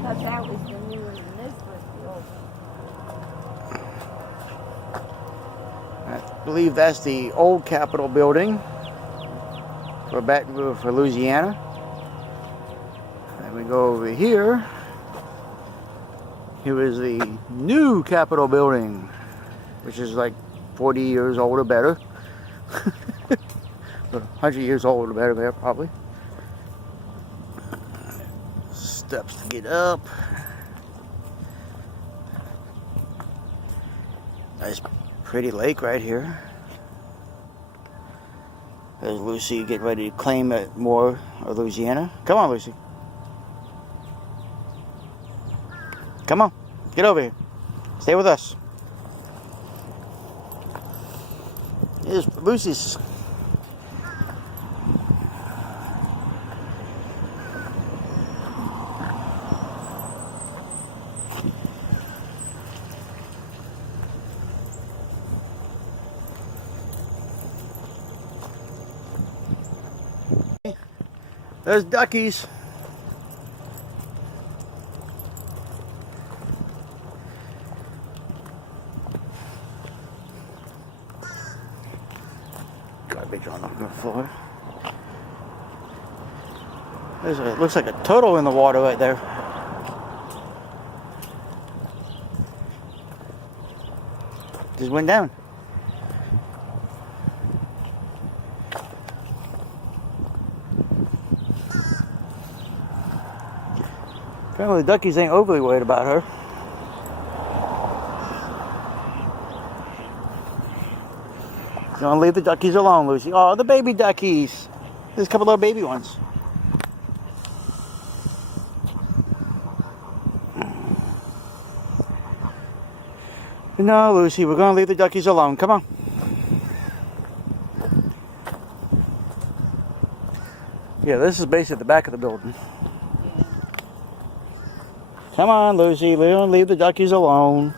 thought that was the new one and this was the old one. I believe that's the old Capitol building for Baton Rouge, for Louisiana. And we go over here. Here is the new Capitol building, which is like 40 years old or better. 100 years old or better there, probably. Steps to get up. Nice pretty lake right here. There's Lucy getting ready to claim more of Louisiana. Come on, Lucy. Come on. Get over here. Stay with us. Here's Lucy's. There's duckies. Garbage on the floor. It looks like a turtle in the water right there. Just went down. Apparently the duckies ain't overly worried about her. Don't leave the duckies alone, Lucy. Oh, the baby duckies. There's a couple little baby ones. No, Lucy, we're going to leave the duckies alone. Come on. Yeah, this is basically the back of the building. Come on, Lucy, we don't leave the duckies alone.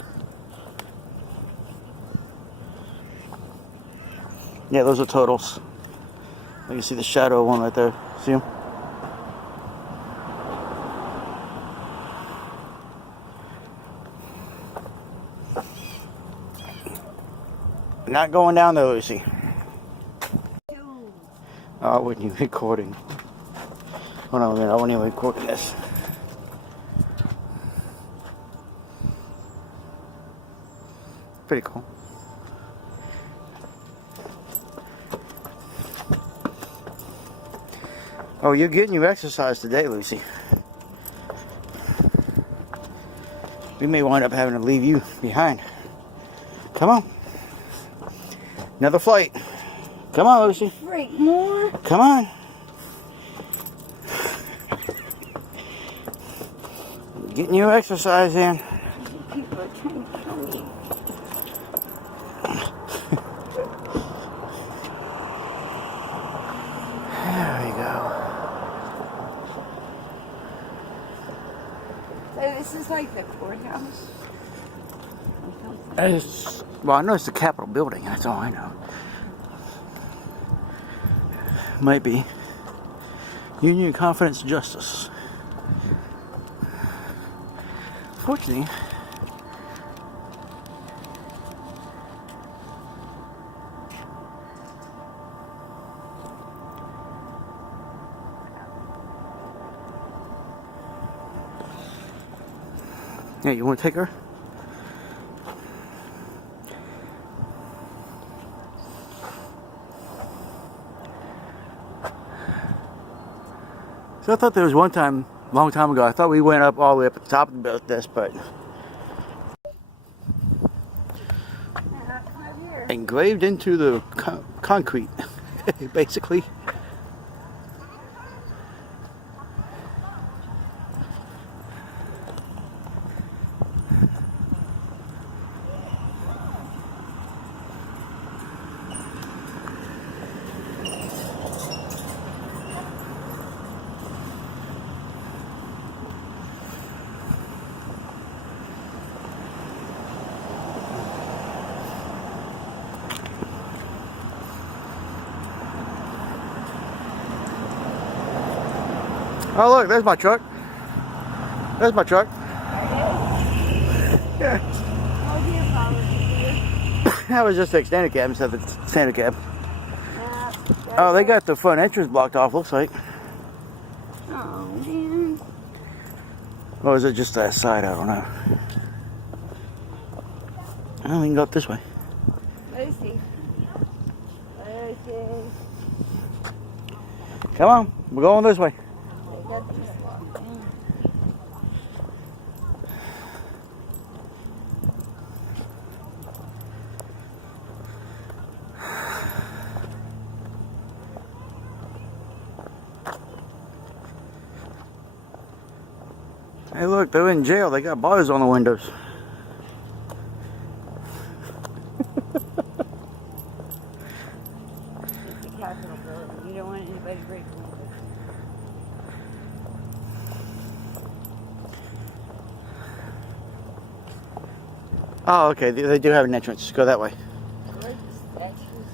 Yeah, those are turtles. You can see the shadow of one right there. See him? Not going down there, Lucy. Oh, I wasn't even recording. Hold on a minute, I wasn't even recording this. Pretty cool. Oh, you're getting your exercise today, Lucy. We may wind up having to leave you behind. Come on. Another flight. Come on, Lucy. Right, more? Come on. Getting your exercise in. People are trying to kill me. There we go. So this is like the courthouse? Well, I know it's the Capitol building, that's all I know. Might be Union Confidence Justice. Fortunately, yeah, you want to take her? So I thought there was one time, a long time ago, I thought we went up all the way up at the top of this, but engraved into the concrete, basically. Oh look, there's my truck. There's my truck. Yeah. Oh, dear, probably. That was just the extended cab instead of the standard cab. Yeah. Oh, they got the front entrance blocked off, looks like. Oh, man. Or is it just that side? I don't know. Oh, we can go up this way. Lucy. Lucy. Come on, we're going this way. They got this locked in. Hey, look, they're in jail. They got bars on the windows. It's the Capitol building. You don't want anybody breaking into it. Oh, okay. They do have an entrance. Go that way. I like the statues.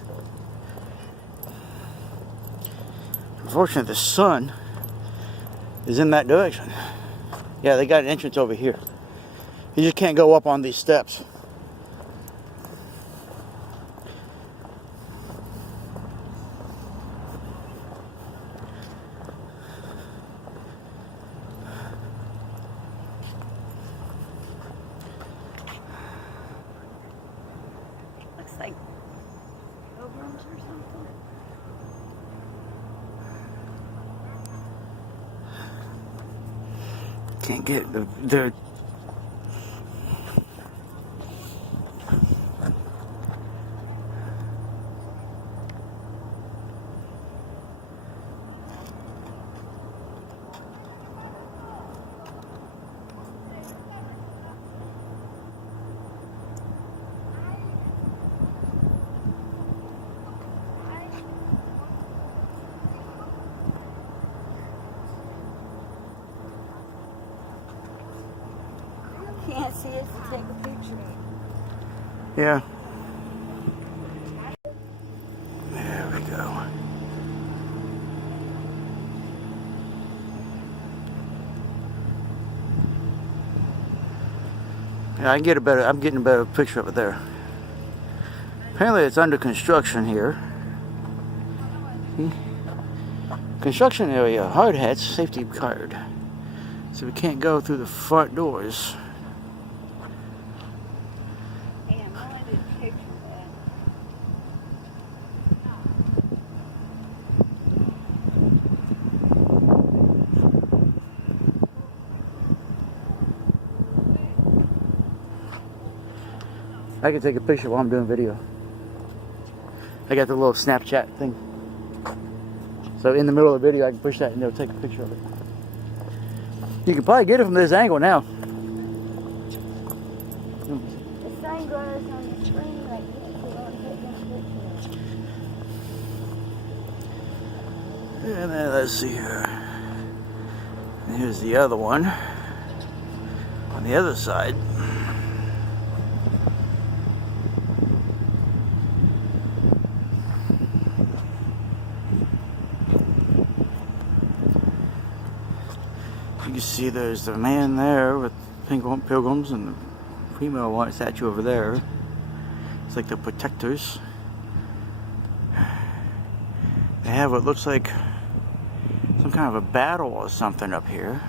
Unfortunately, the sun is in that direction. Yeah, they got an entrance over here. You just can't go up on these steps. Looks like pilgrims or something. Can't get the Can't see it to take a picture. yeah. There we go. Yeah, I can get a better. I'm getting a better picture of it there. Apparently, it's under construction here. See? Construction area. Hard hats. Safety card. So we can't go through the front doors. Damn, I wanted to picture that. I can take a picture while I'm doing video. I got the little Snapchat thing. So in the middle of the video, I can push that and it'll take a picture of it. You can probably get it from this angle now. The sign goes on the screen like this. You don't take no picture. And then let's see here. And here's the other one on the other side. You can see there's the man there with pilgrims and the female white statue over there. It's like the protectors. They have what looks like some kind of a battle or something up here.